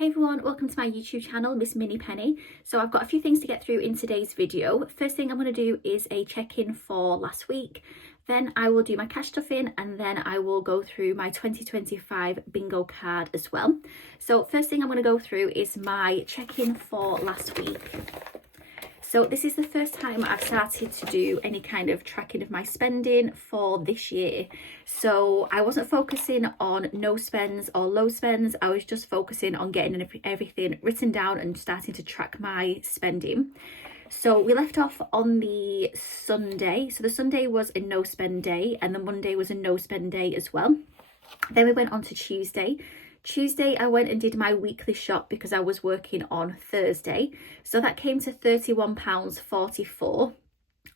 Hey everyone, welcome to my YouTube channel, Miss Mini Penny. So I've got a few things to get through in today's video. First thing I'm going to do is a check-in for last week. Then I will do my cash stuffing and then I will go through my 2025 bingo card as well. So first thing I'm going to go through is my check-in for last week. So this is the first time I've started to do any kind of tracking of my spending for this year. So I wasn't focusing on no spends or low spends. I was just focusing on getting everything written down and starting to track my spending. So we left off on the Sunday. So the Sunday was a no spend day and the Monday was a no spend day as well. Then we went on to Tuesday. Tuesday I went and did my weekly shop because I was working on Thursday. So that came to £31.44.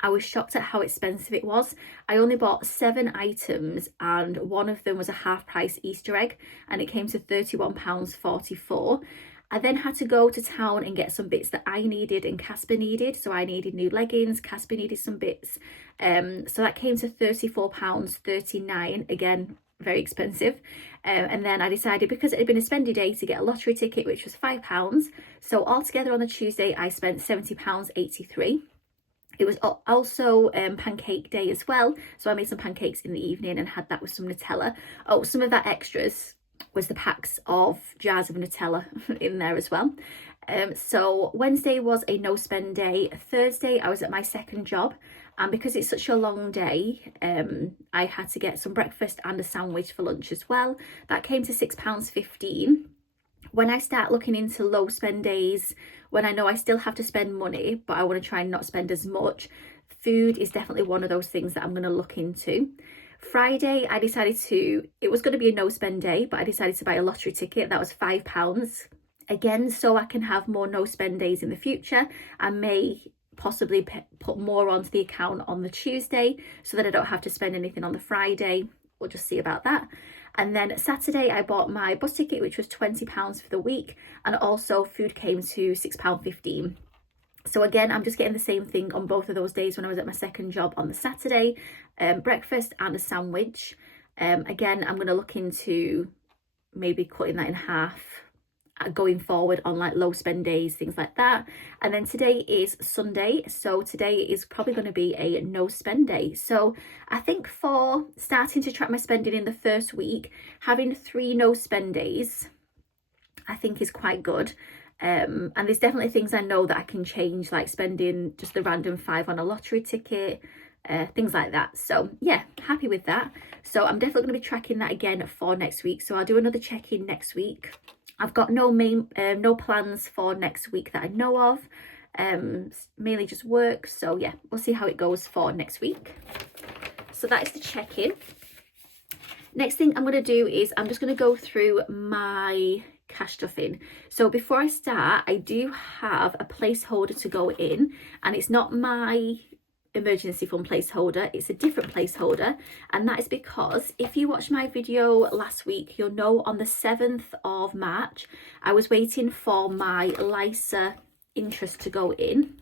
I was shocked at how expensive it was. I only bought 7 items and one of them was a half price Easter egg and it came to £31.44. I then had to go to town and get some bits that I needed and Casper needed. So I needed new leggings, Casper needed some bits. So that came to £34.39, again, very expensive. And then I decided, because it had been a spendy day, to get a lottery ticket, which was £5. So altogether on the Tuesday, I spent £70.83. It was also pancake day as well. So I made some pancakes in the evening and had that with some Nutella. Oh, some of that extras was the packs of jars of Nutella in there as well. So Wednesday was a no spend day. Thursday I was at my second job, and because it's such a long day, I had to get some breakfast and a sandwich for lunch as well. That came to £6.15. When I start looking into low spend days, when I know I still have to spend money but I want to try and not spend as much, food is definitely one of those things that I'm going to look into. Friday I decided it was going to be a no spend day, but I decided to buy a lottery ticket. That was £5. Again, so I can have more no spend days in the future. I may possibly put more onto the account on the Tuesday so that I don't have to spend anything on the Friday. We'll just see about that. And then Saturday I bought my bus ticket, which was £20 for the week, and also food came to £6.15. So again, I'm just getting the same thing on both of those days when I was at my second job on the Saturday, breakfast and a sandwich. Again, I'm going to look into maybe cutting that in half going forward on like low spend days, things like that. And then today is Sunday, so today is probably going to be a no spend day. So I think for starting to track my spending in the first week, having 3 no spend days I think is quite good. And there's definitely things I know that I can change, like spending just the random £5 on a lottery ticket, things like that. So yeah, happy with that. So I'm definitely going to be tracking that again for next week. So I'll do another check-in next week. I've got no plans for next week that I know of, mainly just work. So yeah, we'll see how it goes for next week. So that is the check-in. Next thing I'm going to do is I'm just going to go through my cash stuffing. So before I start, I do have a placeholder to go in, and it's not my emergency fund placeholder, it's a different placeholder, and that is because if you watched my video last week, you'll know on the 7th of March I was waiting for my LISA interest to go in,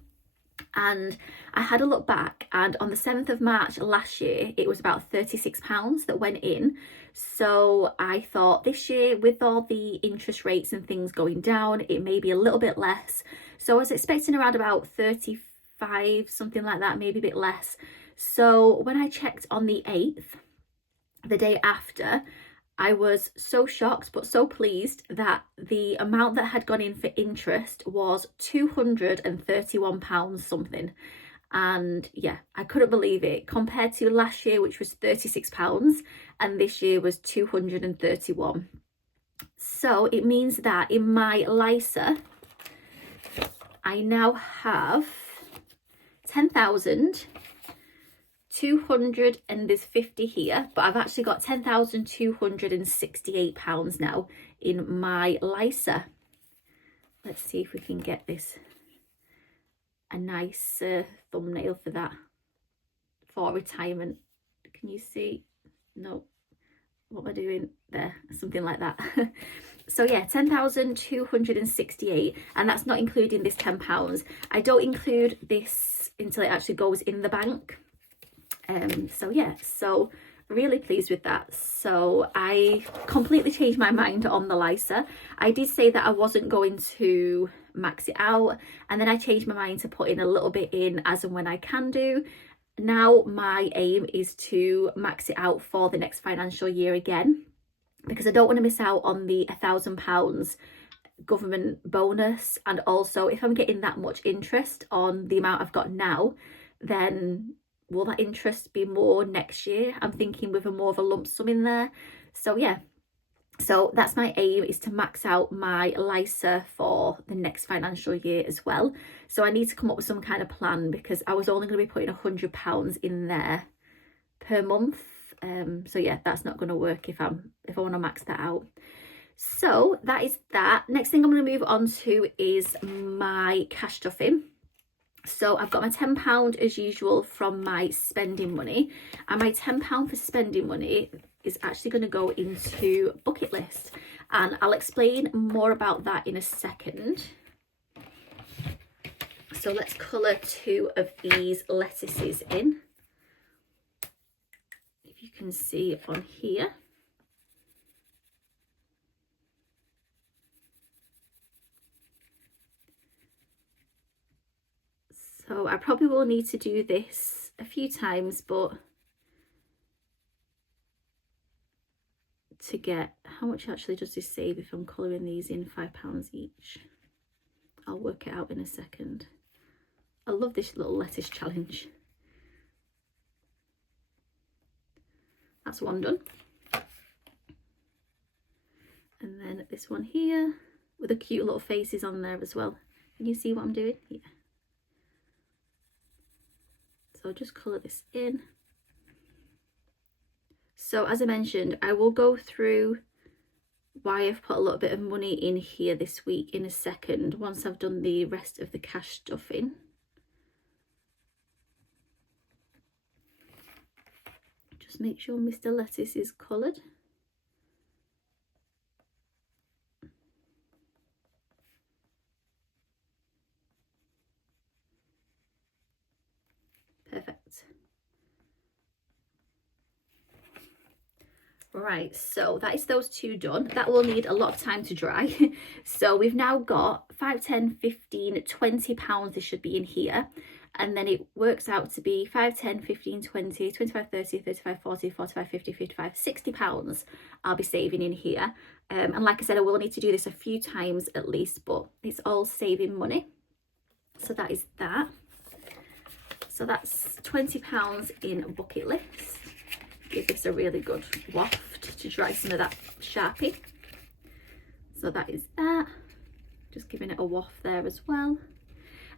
and I had a look back, and on the 7th of March last year it was about £36 that went in. So I thought this year, with all the interest rates and things going down, it may be a little bit less. So I was expecting around about 35, something like that, maybe a bit less. So when I checked on the 8th, the day after, I was so shocked but so pleased that the amount that had gone in for interest was £231 something. And yeah, I couldn't believe it, compared to last year, which was £36, and this year was £231. So it means that in my LISA I now have 10,200 and there's 50 here, but I've actually got £10,268 now in my LISA. Let's see if we can get this a nice thumbnail for that, for retirement. Can you see? No, what am I doing there? Something like that. So yeah, 10,268, and that's not including this £10. I don't include this until it actually goes in the bank. So yeah, so really pleased with that. So I completely changed my mind on the Lysa. I did say that I wasn't going to max it out, and then I changed my mind to put in a little bit in as and when I can do. Now my aim is to max it out for the next financial year again, because I don't want to miss out on the £1,000 government bonus. And also, if I'm getting that much interest on the amount I've got now, then will that interest be more next year? I'm thinking with a more of a lump sum in there. So yeah, so that's my aim, is to max out my Lysa for the next financial year as well. So I need to come up with some kind of plan, because I was only going to be putting £100 in there per month. So yeah, that's not going to work if I want to max that out. So that is that. Next thing I'm going to move on to is my cash stuffing. So I've got my £10 as usual from my spending money, and my £10 for spending money is actually going to go into bucket list, and I'll explain more about that in a second. So let's colour 2 of these lettuces in, if you can see on here. So I probably will need to do this a few times, but to get, how much actually does this save if I'm colouring these in £5 each? I'll work it out in a second. I love this little lettuce challenge. That's one done. And then this one here with the cute little faces on there as well. Can you see what I'm doing? Yeah. So I'll just colour this in. So as I mentioned, I will go through why I've put a little bit of money in here this week in a second, once I've done the rest of the cash stuffing. Just make sure Mr. Lettuce is coloured. Perfect. Right, so that is those 2 done. That will need a lot of time to dry. So we've now got 5, 10, 15, 20 pounds. This should be in here. And then it works out to be 5, 10, 15, 20, 25, 30, 35, 40, 45, 50, 55, 60 pounds I'll be saving in here. And like I said, I will need to do this a few times at least, but it's all saving money. So that is that. So that's £20 in bucket list. Give this a really good waft to dry some of that Sharpie. So that is that. Just giving it a waft there as well.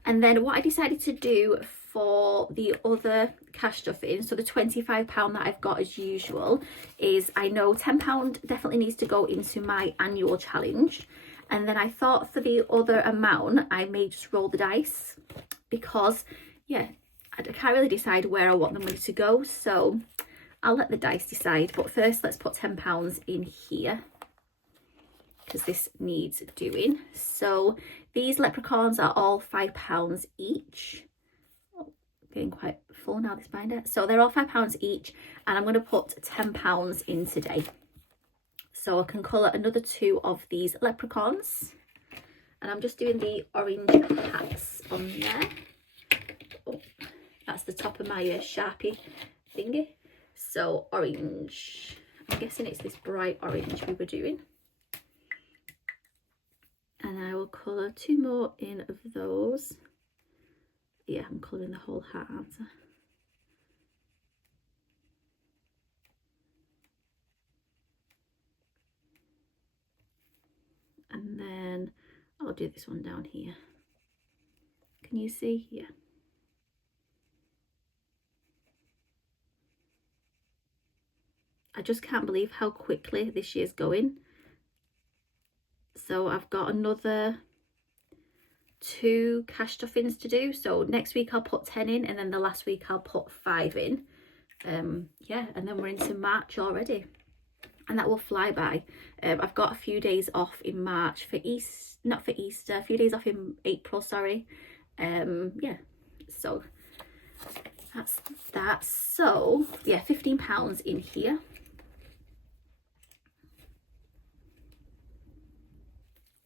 And then what I decided to do for the other cash stuffing, so the £25 that I've got as usual, is I know £10 definitely needs to go into my annual challenge. And then I thought for the other amount, I may just roll the dice, because yeah, I can't really decide where I want the money to go. So I'll let the dice decide, but first let's put £10 in here, because this needs doing. So these leprechauns are all £5 each. Oh, getting quite full now, this binder. So they're all £5 each, and I'm going to put £10 in today. So I can colour another 2 of these leprechauns, and I'm just doing the orange hats on there. Oh, that's the top of my Sharpie thingy. So orange, I'm guessing it's this bright orange we were doing. And I will colour 2 more in of those. Yeah, I'm colouring the whole hat, aren't I? And then I'll do this one down here. Can you see? Yeah. I just can't believe how quickly this year's going. So I've got another 2 cash stuffings to do. So next week I'll put 10 in, and then the last week I'll put 5 in. Yeah, and then we're into March already, and that will fly by. I've got a few days off in March for not for Easter, a few days off in April, sorry. Yeah, so that's that. So yeah, £15 in here.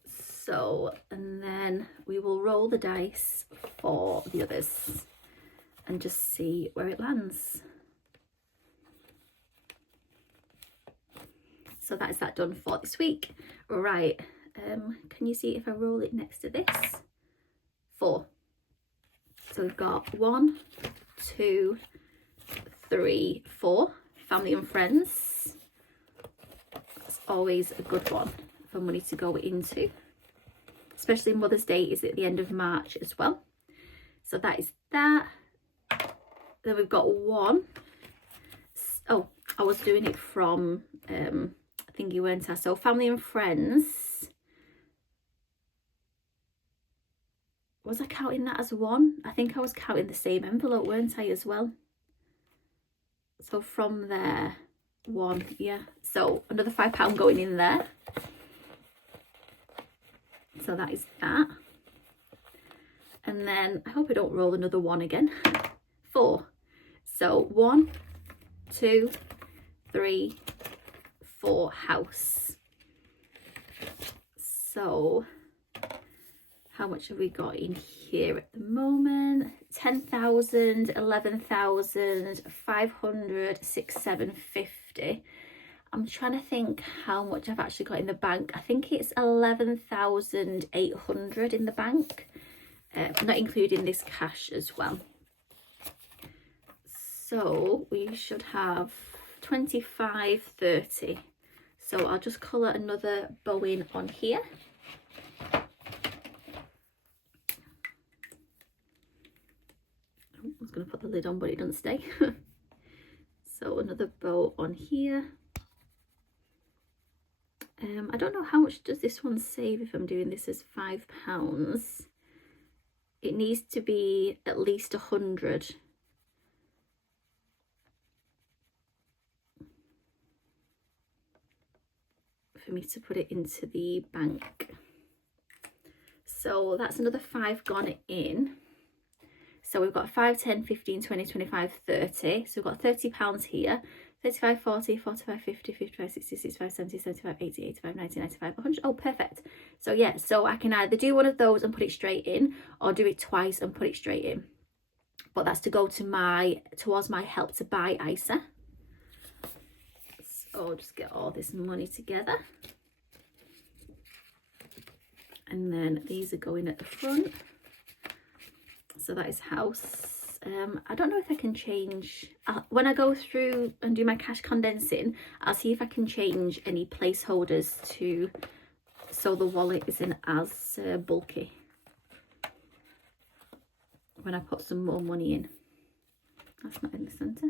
So, and then we will roll the dice for the others and just see where it lands. So that is that done for this week. Right, can you see if I roll it next to this? 4. So we've got 1, 2, 3, 4. Family and friends. That's always a good one for money to go into. Especially Mother's Day is at the end of March as well. So that is that. Then we've got 1. Oh, I was doing it from thingy, weren't I? So family and friends. Was I counting that as 1? I think I was counting the same envelope, weren't I, as well? So from there, 1, yeah. So another £5 going in there. So that is that. And then I hope I don't roll another 1 again. 4. So 1, 2, 3, 4, house. So how much have we got in here at the moment? 10,000, 11,000, 500, 6, 750. I'm trying to think how much I've actually got in the bank. I think it's 11,800 in the bank, not including this cash as well. So we should have 25, 30. So I'll just colour another bow in on here. I was going to put the lid on, but it doesn't stay. So another bow on here. I don't know how much does this one save if I'm doing this as £5. It needs to be at least 100. For me to put it into the bank. So that's another 5 gone in. So we've got 5, 10, 15, 20, 25, 30. So we've got £30 here. 35, 40, 45, 50, 55, 60, 65, 70, 75, 80, 85, 90, 95, 100. Oh, perfect. So yeah, so I can either do one of those and put it straight in, or do it twice and put it straight in. But that's to go to towards my Help to Buy ISA. So I'll just get all this money together. And then these are going at the front. So that is house. I don't know if I can change, when I go through and do my cash condensing, I'll see if I can change any placeholders to, so the wallet isn't as bulky when I put some more money in. That's not in the centre.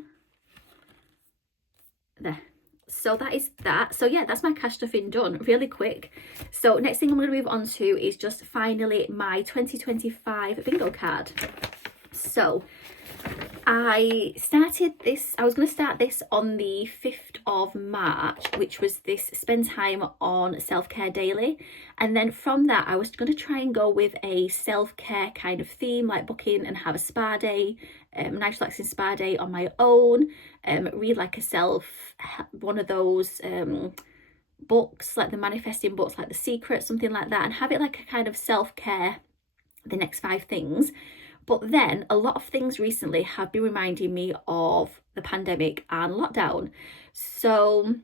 There. So that is that. So yeah, that's my cash stuffing done really quick. So next thing I'm going to move on to is just finally my 2025 bingo card. So I started this, I was going to start this on the 5th of March, which was this spend time on self-care daily. And then from that, I was going to try and go with a self-care kind of theme, like booking and have a spa day, nice relaxing spa day on my own, read like one of those books, like the manifesting books, like The Secret, something like that, and have it like a kind of self-care, the next 5 things. But then a lot of things recently have been reminding me of the pandemic and lockdown. So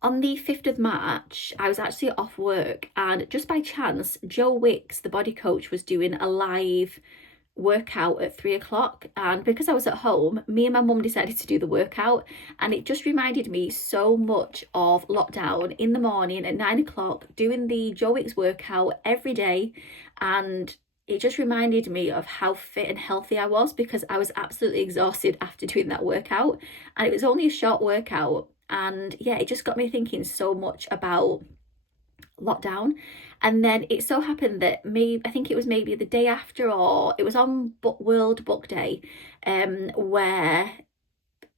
on the 5th of March, I was actually off work, and just by chance, Joe Wicks, the body coach, was doing a live workout at 3 o'clock. And because I was at home, me and my mum decided to do the workout, and it just reminded me so much of lockdown. In the morning at 9 o'clock, doing the Joe Wicks workout every day, and it just reminded me of how fit and healthy I was, because I was absolutely exhausted after doing that workout, and it was only a short workout. And yeah, it just got me thinking so much about lockdown. And then it so happened that I think it was maybe the day after, or it was on World Book Day, where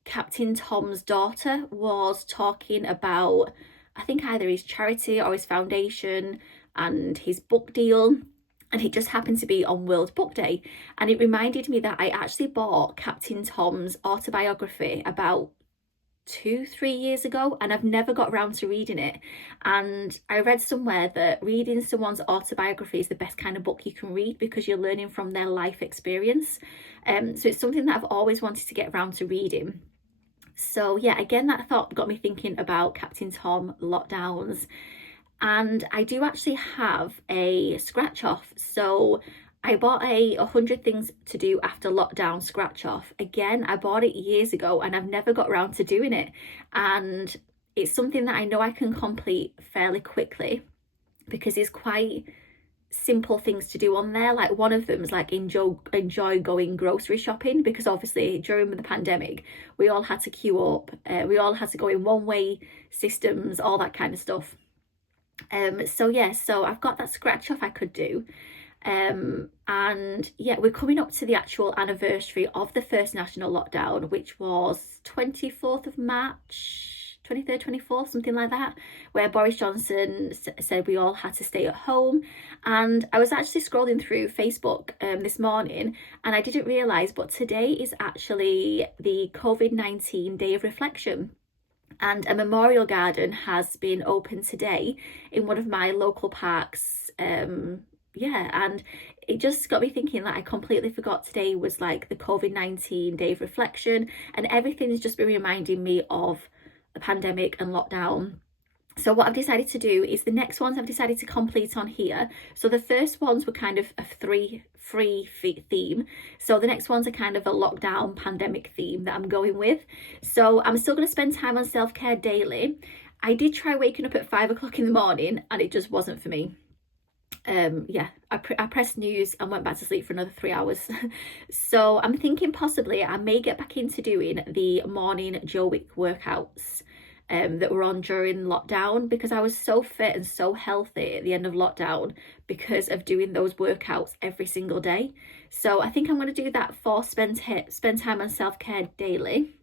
Captain Tom's daughter was talking about, I think, either his charity or his foundation and his book deal. and it just happened to be on World Book Day, and it reminded me that I actually bought Captain Tom's autobiography about 2-3 years ago, and I've never got around to reading it. And I read somewhere that reading someone's autobiography is the best kind of book you can read because you're learning from their life experience. So it's something that I've always wanted to get around to reading. So yeah, again, that thought got me thinking about Captain Tom, lockdowns. And I do actually have a scratch off. So I bought a 100 things to do after lockdown scratch off. Again, I bought it years ago and I've never got around to doing it. And it's something that I know I can complete fairly quickly because it's quite simple things to do on there. Like one of them is like enjoy going grocery shopping, because obviously during the pandemic we all had to queue up, we all had to go in one-way systems, all that kind of stuff. So yeah, so I've got that scratch off I could do. And yeah, we're coming up to the actual anniversary of the first national lockdown, which was 24th of March, 23rd, 24th, something like that, where Boris Johnson said we all had to stay at home. And I was actually scrolling through Facebook this morning, and I didn't realise, but today is actually the COVID-19 Day of Reflection. And a memorial garden has been opened today in one of my local parks. Yeah, and it just got me thinking that I completely forgot today was like the COVID-19 Day of Reflection, and everything's just been reminding me of the pandemic and lockdown. So what I've decided to do is the next ones I've decided to complete on here. So the first ones were kind of a free theme. So the next ones are kind of a lockdown pandemic theme that I'm going with. So I'm still going to spend time on self-care daily. I did try waking up at 5 o'clock in the morning and it just wasn't for me. Yeah, I pressed snooze and went back to sleep for another 3 hours. So I'm thinking possibly I may get back into doing the morning Joe Wick workouts that were on during lockdown, because I was so fit and so healthy at the end of lockdown because of doing those workouts every single day. So I think I'm going to do that for spend time on self-care daily.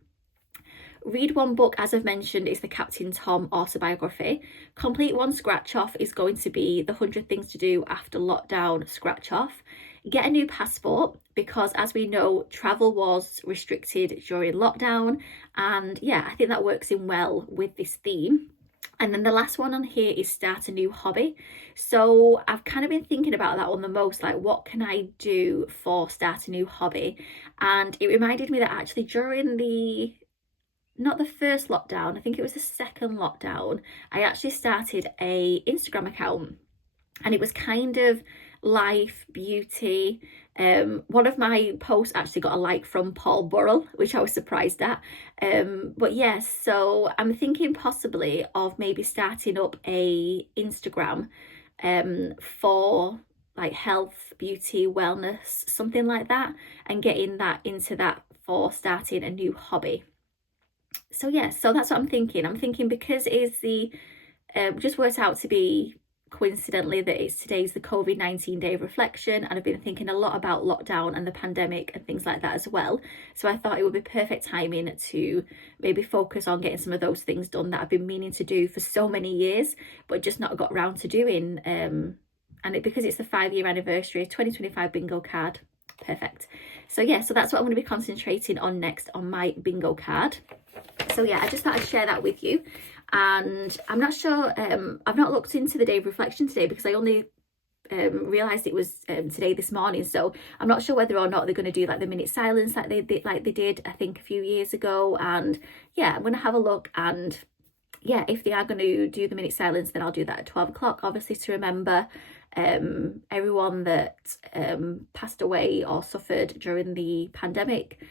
Read one book, as I've mentioned, is the Captain Tom autobiography. Complete one scratch off is going to be the 100 things to do after lockdown scratch off. Get a new passport, because as we know, travel was restricted during lockdown. And yeah, I think that works in well with this theme. And then the last one on here is start a new hobby. So I've kind of been thinking about that one the most, like what can I do for start a new hobby? And it reminded me that actually during not the first lockdown, I think it was the second lockdown, I actually started a Instagram account, and it was kind of life, beauty. One of my posts actually got a like from Paul Burrell, which I was surprised at. But yes, so I'm thinking possibly of maybe starting up a Instagram for like health, beauty, wellness, something like that, and getting that into that for starting a new hobby. So yeah, so that's what I'm thinking because it is the just worked out to be coincidentally that today's the COVID-19 Day of Reflection, and I've been thinking a lot about lockdown and the pandemic and things like that as well. So I thought it would be perfect timing to maybe focus on getting some of those things done that I've been meaning to do for so many years but just not got around to doing. And because it's the 5-year anniversary, 2025 bingo card, perfect. So yeah, so that's what I'm going to be concentrating on next on my bingo card. So yeah, I just thought I'd share that with you. And I'm not sure, I've not looked into the Day of Reflection today because I only realised it was today this morning. So I'm not sure whether or not they're going to do like the minute silence like they did I think a few years ago. And yeah, I'm going to have a look, and yeah, if they are going to do the minute silence, then I'll do that at 12 o'clock, obviously to remember everyone that passed away or suffered during the pandemic.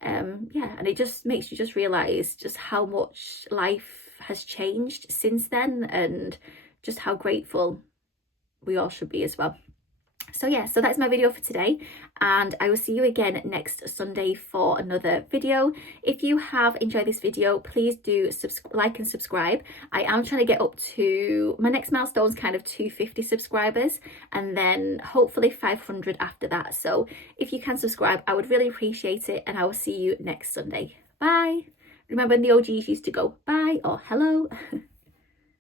Yeah, and it just makes you just realise just how much life has changed since then, and just how grateful we all should be as well. So yeah, so that's my video for today, and I will see you again next Sunday for another video. If you have enjoyed this video, please do like and subscribe. I am trying to get up to my next milestone's kind of 250 subscribers, and then hopefully 500 after that. So if you can subscribe, I would really appreciate it, and I will see you next Sunday. Bye. Remember when the OGs used to go bye or hello?